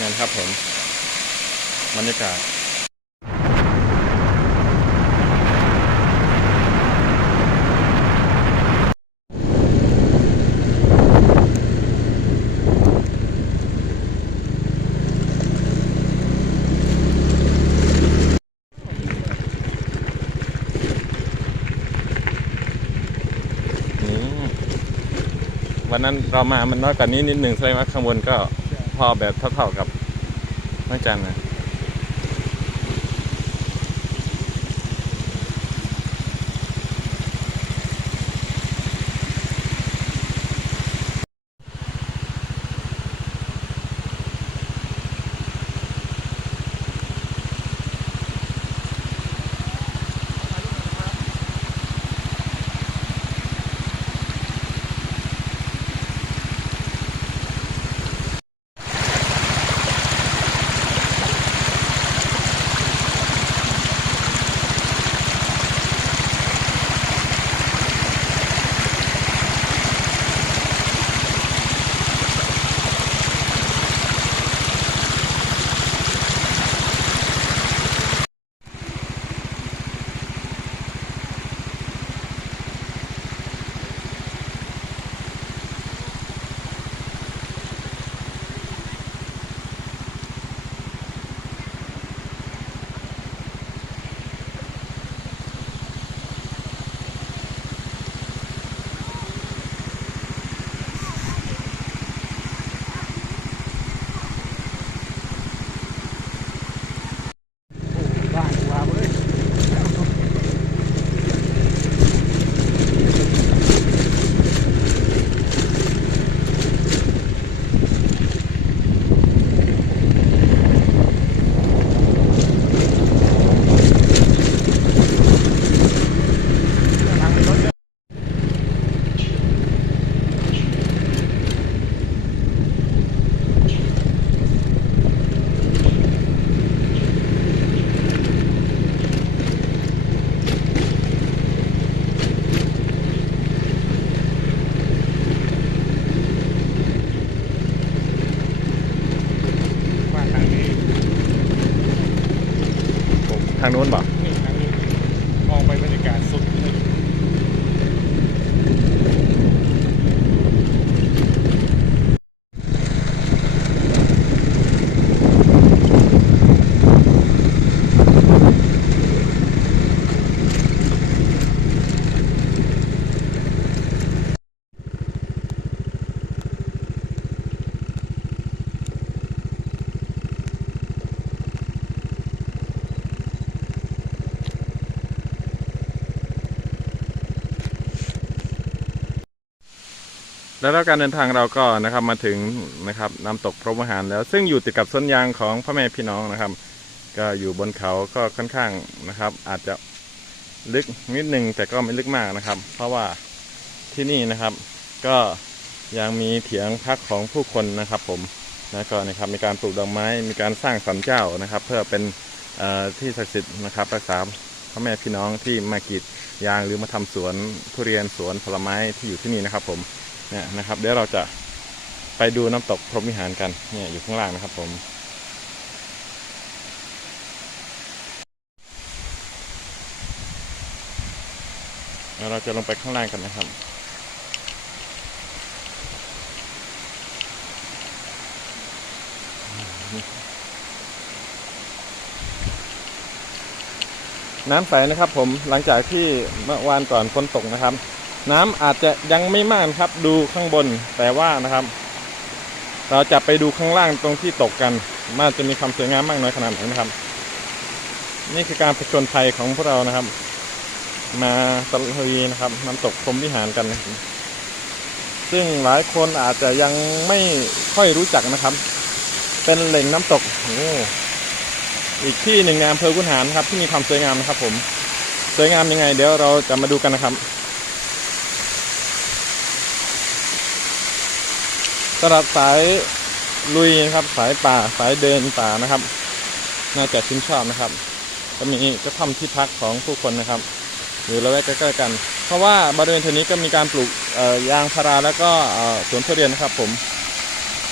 นี่ยนครับผมบรรยากาศวันนั้นเรามามันน้อยกว่านี้นิดหนึ่งแสดงว่าข้างบนก็พอแบบเท่าๆกับ ไม่จันนะ ทางโน้นบอกนี่ทางนี้มองไปบรรยากาศสุดเลย แล้วการเดินทางเราก็นะครับมาถึงนะครับน้ำตกพรหมหารแล้ว ซึ่งอยู่ติดกับสวนยางของพ่อแม่พี่น้องนะครับ ก็อยู่บนเขาก็ค่อนข้างนะครับ อาจจะลึกนิดนึงแต่ก็ไม่ลึกมากนะครับ เพราะว่าที่นี่นะครับ ก็ยังมีเถียงพักของผู้คนนะครับ ผมแล้วก็นะครับมีการปลูกดอกไม้มีการสร้างสันเจ้านะครับ เพื่อเป็นที่ศักดิ์สิทธิ์นะครับ รักษาพ่อแม่พี่น้องที่มากีดยางหรือมาทำสวนทุเรียนสวนผลไม้ที่อยู่ที่นี่นะครับ ผม เนี่ยนะครับ เดี๋ยวเราจะไปดูน้ำตกพรหมวิหารกันเนี่ยอยู่ข้างล่างนะครับผมเดี๋ยวเราจะลงไปข้างล่างกันนะครับน้ำใสนะครับผมหลังจากที่เมื่อวานก่อนฝนตกนะครับ น้ำอาจจะยังไม่มากนครับ ดูข้างบนแต่ว่านะครับ เราจะไปดูข้างล่างตรงที่ตกกันว่าจะมีความสวยงามมากน้อยขนาดไหนนะครับ นี่คือการผจญภัยของพวกเรานะครับ มาตะลุยนะครับน้ำตกพรมวิหารกัน ซึ่งหลายคนอาจจะยังไม่ค่อยรู้จักนะครับ เป็นแหล่งน้ำตกโอ้อีกที่หนึ่งในอำเภอคุนหารครับที่มีความสวยงามนะครับ ผม สวยงามยังไง เดี๋ยวเราจะมาดูกันนะครับ สำหรับสายลุยนะครับสายป่าสายเดินป่านะครับ น่าจะชื่นชอบนะครับ จะมีกระท่อมที่พักของผู้คนนะครับ อยู่ระแวกใกล้ๆกัน เพราะว่าบริเวณทีนี้ก็มีการปลูกยางพาราแล้วก็สวนทุเรียนนะครับ ผม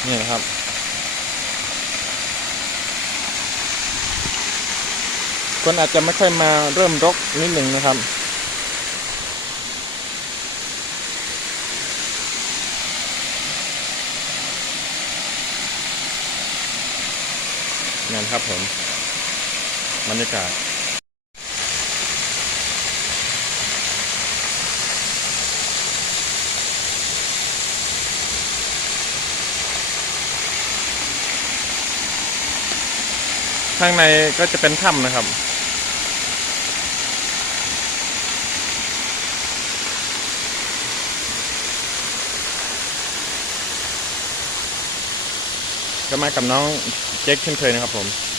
นี่นะครับคนอาจจะไม่ค่อยมาเริ่มรกนิดหนึ่งนะครับ นั่นครับผมบรรยากาศข้างในก็จะเป็นถ้ำนะครับ ก็มากับน้อง เจ๊กเช่นเคยนะครับผม